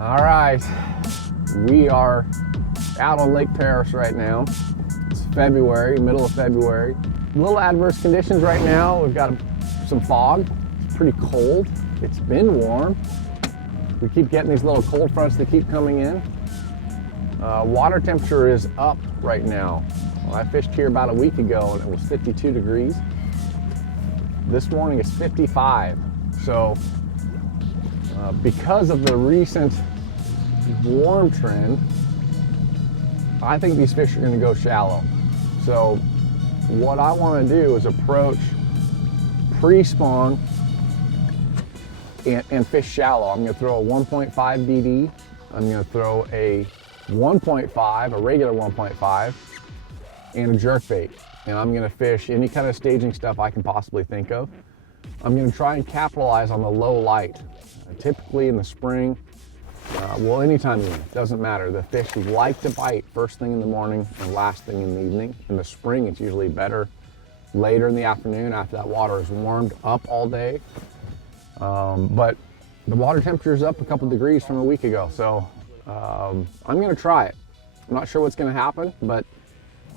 All right, we are out on Lake Paris right now. It's February, middle of February. A little adverse conditions right now. We've got some fog. It's pretty cold. It's been warm. We keep getting these little cold fronts that keep coming in. Water temperature is up right now. Well, I fished here about a week ago and it was 52 degrees. This morning it's 55. So because of the recent warm trend, I think these fish are going to go shallow. So what I want to do is approach pre-spawn and fish shallow. I'm going to throw a 1.5 DD. I'm going to throw a 1.5, a regular 1.5, and a jerkbait. And I'm going to fish any kind of staging stuff I can possibly think of. I'm going to try and capitalize on the low light. Typically in the spring, well, anytime it doesn't matter. The fish like to bite first thing in the morning and last thing in the evening. In the spring, it's usually better later in the afternoon after that water is warmed up all day. But the water temperature is up a couple degrees from a week ago, so I'm going to try it. I'm not sure what's going to happen, but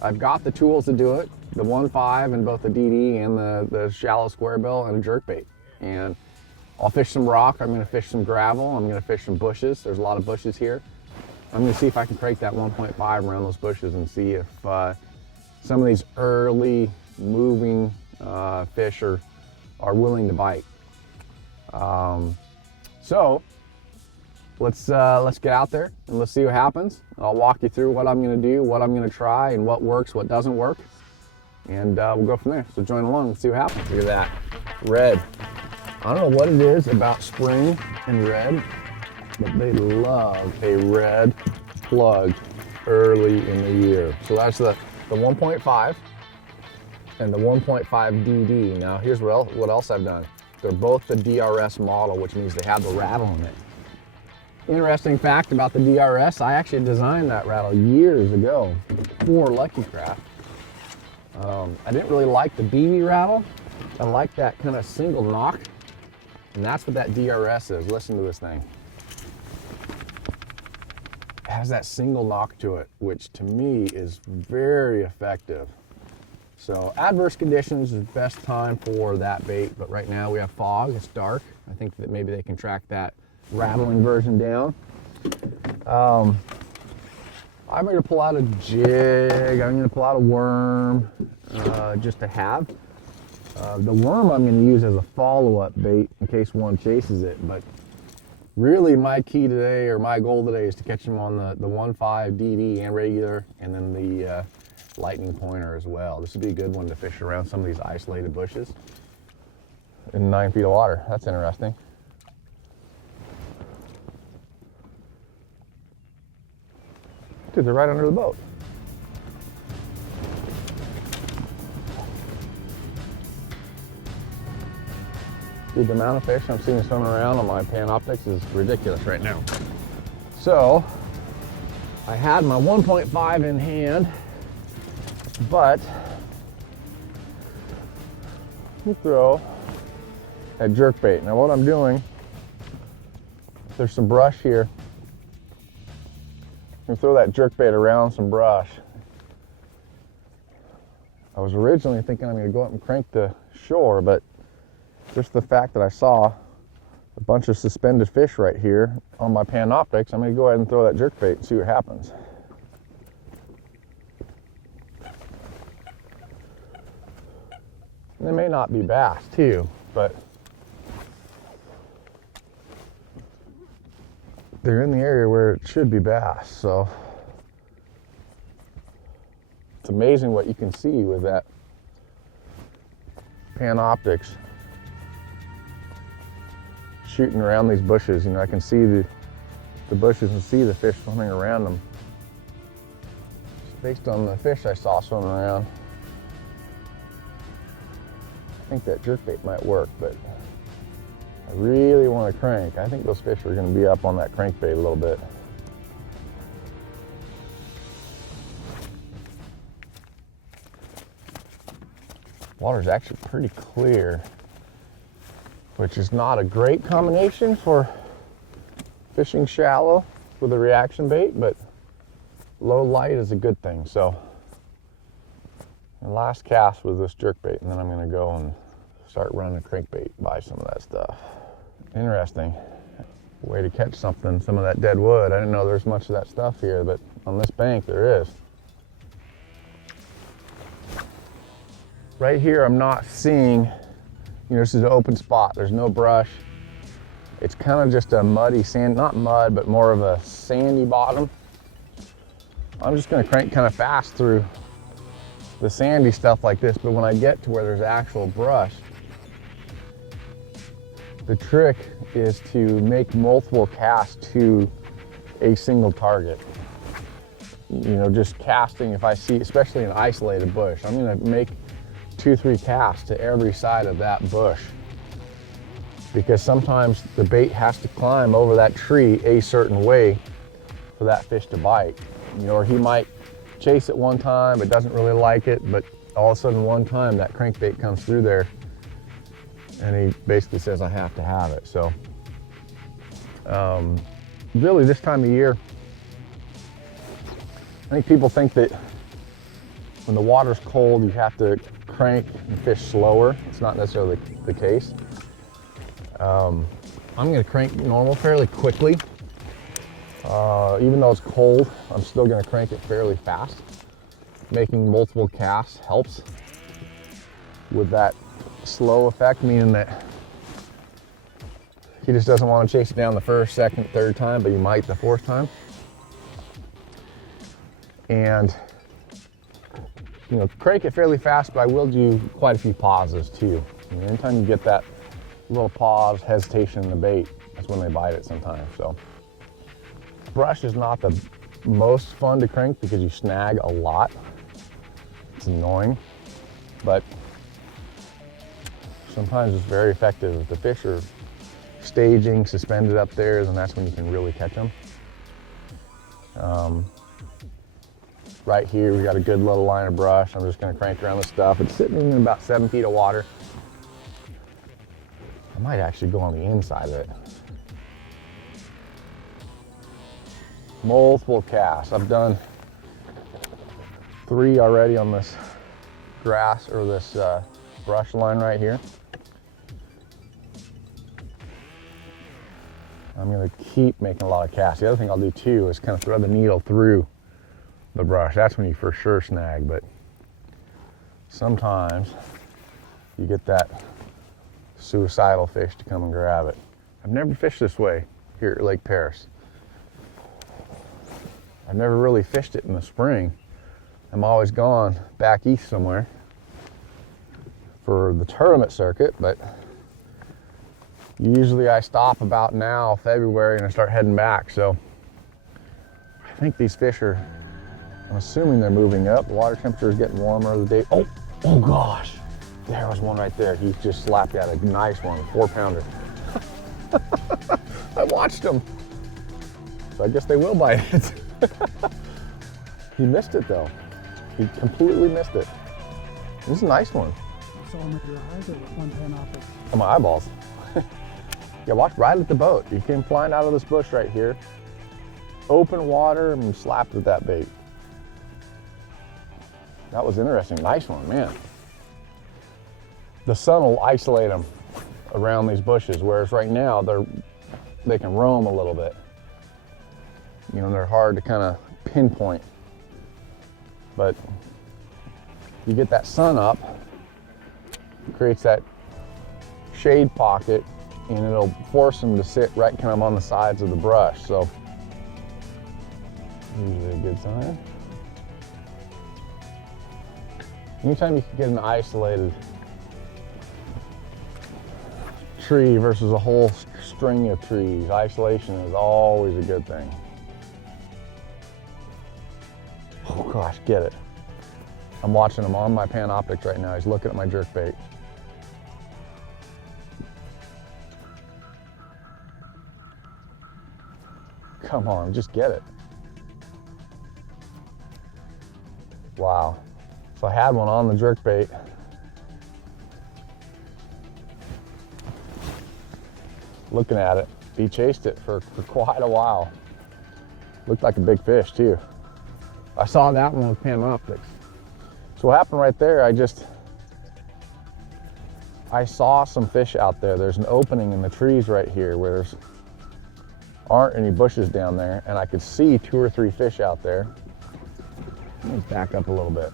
I've got the tools to do it. The 1.5 and both the DD and the shallow square bill and a jerkbait. And I'll fish some rock, I'm going to fish some gravel, I'm going to fish some bushes. There's a lot of bushes here. I'm going to see if I can crank that 1.5 around those bushes and see if some of these early moving fish are willing to bite. So let's get out there and let's see what happens. I'll walk you through what I'm going to do, what I'm going to try, and what works, what doesn't work. And we'll go from there. So join along and see what happens. Look at that, red. I don't know what it is about spring and red, but they love a red plug early in the year. So that's the 1.5 and the 1.5 DD. Now here's what else I've done. They're both the DRS model, which means they have the rattle in it. Interesting fact about the DRS, I actually designed that rattle years ago for Lucky Craft. I didn't really like the BB rattle. I like that kind of single knock. And that's what that DRS is. Listen to this thing. It has that single knock to it, which to me is very effective. So adverse conditions is the best time for that bait, but right now we have fog, it's dark. I think that maybe they can track that rattling version down. I'm going to pull out a jig, I'm going to pull out a worm, just to have. The worm I'm going to use as a follow-up bait in case one chases it, but really my key today, or my goal today, is to catch them on the 1.5 DD and regular, and then the lightning pointer as well. This would be a good one to fish around some of these isolated bushes in 9 feet of water. That's interesting. Dude, they're right under the boat. Dude, the amount of fish I'm seeing swimming around on my Panoptics is ridiculous right now. So, I had my 1.5 in hand, but let me throw a jerkbait. Now what I'm doing, there's some brush here. I'm gonna throw that jerkbait around some brush. I was originally thinking I'm gonna go up and crank the shore, but just the fact that I saw a bunch of suspended fish right here on my Panoptics, I'm going to go ahead and throw that jerkbait and see what happens. And they may not be bass too, but they're in the area where it should be bass, so it's amazing what you can see with that Panoptics shooting around these bushes. You know, I can see the bushes and see the fish swimming around them. Just based on the fish I saw swimming around, I think that jerkbait might work, but I really want to crank. I think those fish are going to be up on that crankbait a little bit. Water's actually pretty clear, which is not a great combination for fishing shallow with a reaction bait, but low light is a good thing. So the last cast with this jerk bait, and then I'm gonna go and start running a crankbait, buy some of that stuff. Interesting way to catch something, some of that dead wood. I didn't know there's much of that stuff here, but on this bank there is. Right here I'm not seeing, this is an open spot. There's no brush. It's kind of just a muddy sand, not mud, but more of a sandy bottom. I'm just gonna crank kind of fast through the sandy stuff like this, but when I get to where there's actual brush, the trick is to make multiple casts to a single target. Just casting, if I see, especially an isolated bush, I'm gonna make 2-3 casts to every side of that bush, because sometimes the bait has to climb over that tree a certain way for that fish to bite. Or he might chase it one time, but doesn't really like it, but all of a sudden one time that crankbait comes through there and he basically says, I have to have it. So really this time of year, I think people think that when the water's cold, you have to crank and fish slower. It's not necessarily the case. I'm gonna crank normal fairly quickly. Even though it's cold, I'm still gonna crank it fairly fast. Making multiple casts helps with that slow effect, meaning that he just doesn't want to chase it down the first, second, third time, but he might the fourth time. And crank it fairly fast, but I will do quite a few pauses too. Anytime you get that little pause, hesitation in the bait, that's when they bite it sometimes. So brush is not the most fun to crank because you snag a lot. It's annoying, but sometimes it's very effective. If the fish are staging, suspended up there, then that's when you can really catch them. Right here, we got a good little line of brush. I'm just gonna crank around the stuff. It's sitting in about 7 feet of water. I might actually go on the inside of it. Multiple casts. I've done 3 already on this grass or this brush line right here. I'm gonna keep making a lot of casts. The other thing I'll do too is kind of thread the needle through the brush. That's when you for sure snag, but sometimes you get that suicidal fish to come and grab it. I've never fished this way here at Lake Paris. I've never really fished it in the spring. I'm always gone back east somewhere for the tournament circuit, but usually I stop about now, February, and I start heading back. So I think these fish are, I'm assuming they're moving up. The water temperature is getting warmer the day. Oh gosh, there was one right there. He just slapped out a nice one, a 4-pounder. I watched him. So I guess they will bite it. He missed it though. He completely missed it. This is a nice one. You saw him with your eyes or with one hand off it? On my eyeballs. Yeah, watch right at the boat. He came flying out of this bush right here. Open water and slapped with that bait. That was interesting. Nice one, man. The sun will isolate them around these bushes, whereas right now they can roam a little bit. They're hard to kind of pinpoint. But you get that sun up, it creates that shade pocket, and it'll force them to sit right kind of on the sides of the brush. So usually a good sign. Anytime you can get an isolated tree versus a whole string of trees, isolation is always a good thing. Oh gosh, get it. I'm watching him on my Panoptics right now. He's looking at my jerkbait. Come on, just get it. Wow. So I had one on the jerkbait. Looking at it. he chased it for quite a while. Looked like a big fish too. I saw that one with Panoptics. So what happened right there, I saw some fish out there. There's an opening in the trees right here where there's aren't any bushes down there, and I could see 2 or 3 fish out there. Let me back up a little bit.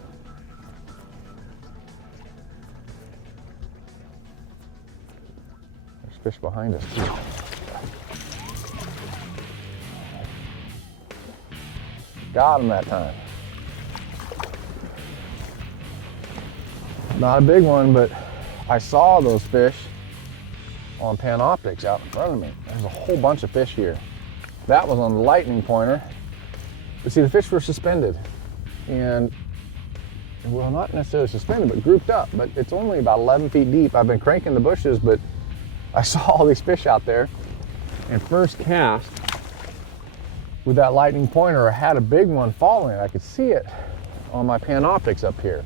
There's fish behind us too. Got him that time. Not a big one, but I saw those fish on Panoptics out in front of me. There's a whole bunch of fish here. That was on the lightning pointer. But see, the fish were suspended. And, well, not necessarily suspended, but grouped up. But it's only about 11 feet deep. I've been cranking the bushes, but I saw all these fish out there. And first cast with that lightning pointer, I had a big one following. I could see it on my Panoptics up here.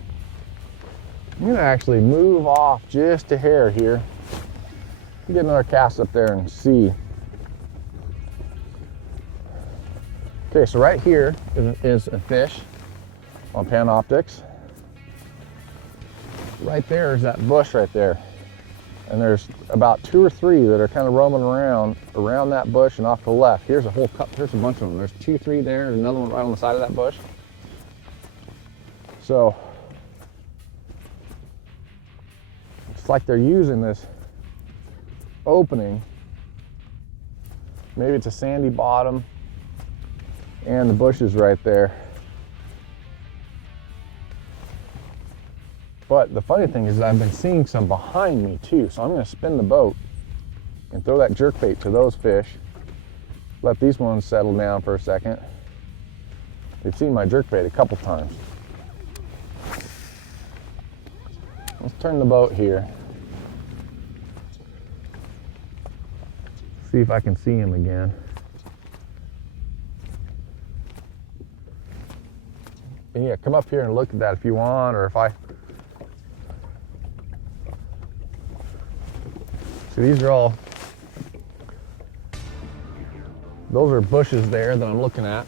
I'm gonna actually move off just a hair here. Get another cast up there and see. Okay, so right here is a fish on Panoptics. Right there is that bush right there. And there's about 2 or 3 that are kind of roaming around that bush and off to the left. Here's a whole couple, here's a bunch of them. There's 2, 3 there, and another one right on the side of that bush. So it's like they're using this opening. Maybe it's a sandy bottom and the bushes right there. But the funny thing is I've been seeing some behind me too. So I'm going to spin the boat and throw that jerkbait to those fish. Let these ones settle down for a second. They've seen my jerkbait a couple times. Let's turn the boat here. See if I can see him again. And yeah, come up here and look at that if you want, or if I... See, these are all... Those are bushes there that I'm looking at.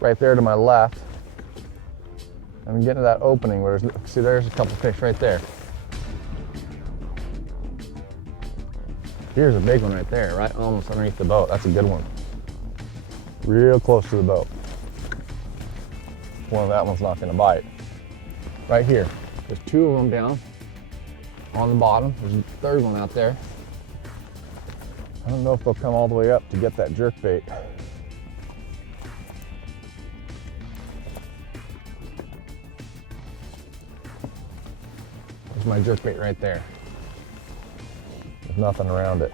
Right there to my left. I'm getting to that opening where there's... See, there's a couple fish right there. Here's a big one right there, right almost underneath the boat. That's a good one. Real close to the boat. One of that one's not gonna bite. Right here, there's 2 of them down on the bottom. There's a third one out there. I don't know if they'll come all the way up to get that jerkbait. There's my jerkbait right there. There's nothing around it.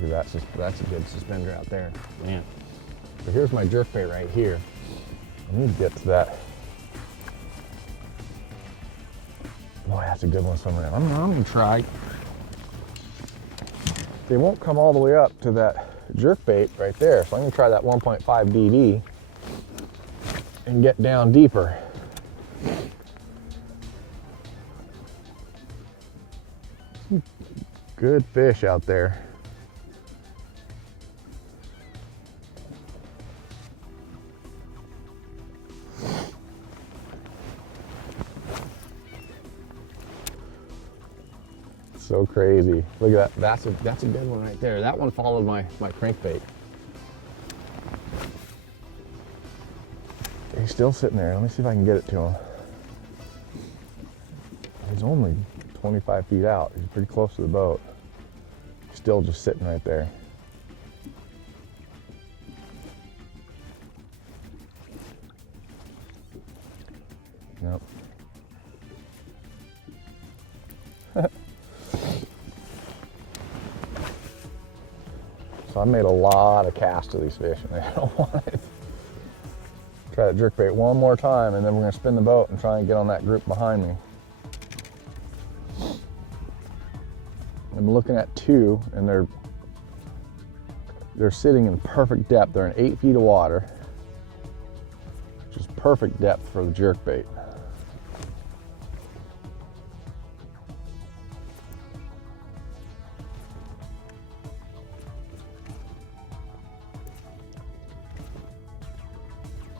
That's a good suspender out there, man. But here's my jerkbait right here. I need to get to that. Boy, that's a good one somewhere. I'm gonna try. They won't come all the way up to that jerkbait right there, so I'm gonna try that 1.5 DD and get down deeper. Good fish out there. So crazy. Look at that. That's a good one right there. That one followed my crankbait. He's still sitting there. Let me see if I can get it to him. He's only 25 feet out. He's pretty close to the boat. He's still just sitting right there. Nope. So I made a lot of casts of these fish and they don't want it. Try that jerkbait one more time and then we're gonna spin the boat and try and get on that group behind me. I'm looking at 2 and they're sitting in perfect depth. They're in 8 feet of water, which is perfect depth for the jerkbait.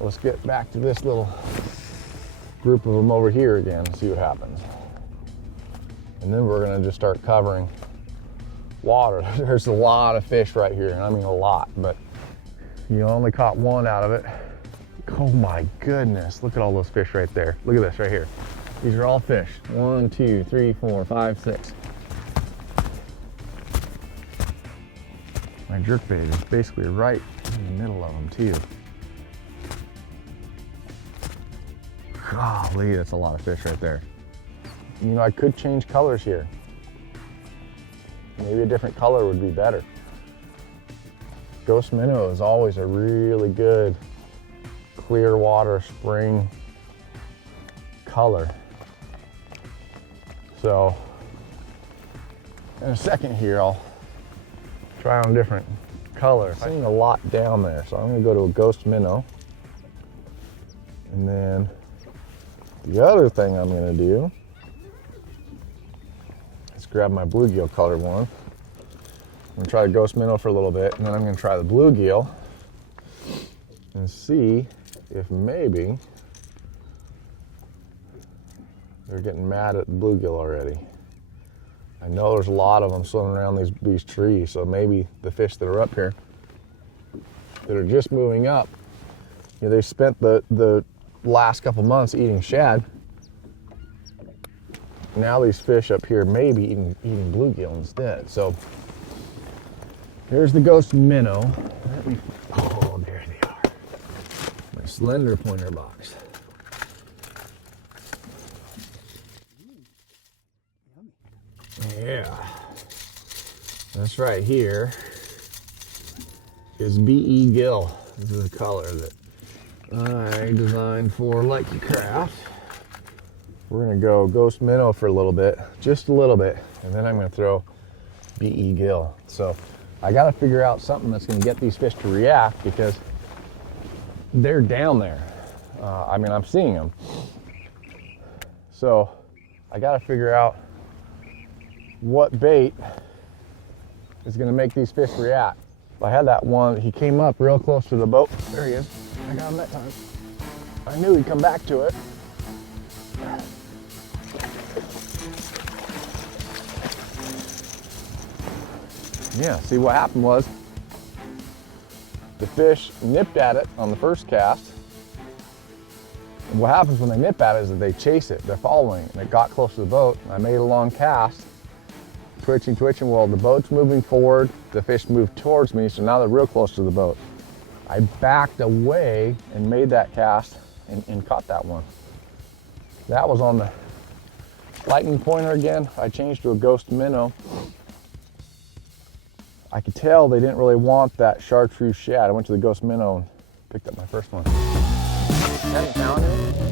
let's get back to this little group of them over here again and see what happens. And then we're gonna just start covering water. There's a lot of fish right here, and I mean a lot, but you only caught one out of it. Oh my goodness, look at all those fish right there. Look at this right here. These are all fish. 1, 2, 3, 4, 5, 6. My jerkbait is basically right in the middle of them too. Golly, that's a lot of fish right there. You know, I could change colors here. Maybe a different color would be better. Ghost minnow is always a really good clear water spring color. So in a second here, I'll try on a different color. I'm seeing a lot down there, so I'm gonna go to a ghost minnow. And then the other thing I'm gonna do is grab my bluegill colored one. I'm gonna try the ghost minnow for a little bit, and then I'm gonna try the bluegill and see if maybe they're getting mad at the bluegill already. I know there's a lot of them swimming around these trees, so maybe the fish that are up here that are just moving up, you know, they spent the last couple months eating shad. Now these fish up here may be eating bluegill instead. So here's the ghost minnow. Oh, there they are. My slender pointer box. Yeah, that's right here is BE Gill. This is a color that I designed for Likey Craft. We're gonna go ghost minnow for a little bit, just a little bit, and then I'm gonna throw BE Gill. So I gotta figure out something that's gonna get these fish to react, because they're down there. I mean, I'm seeing them. So I gotta figure out what bait is gonna make these fish react. I had that one, he came up real close to the boat. There he is. I got him that time. I knew he'd come back to it. Yeah, see what happened was the fish nipped at it on the first cast. And what happens when they nip at it is that they chase it, they're following it, and it got close to the boat. I made a long cast, twitching, well, the boat's moving forward, the fish moved towards me, so now they're real close to the boat. I backed away and made that cast and caught that one. That was on the lightning pointer again. I changed to a ghost minnow. I could tell they didn't really want that chartreuse shad. I went to the ghost minnow and picked up my first one. Haven't found it.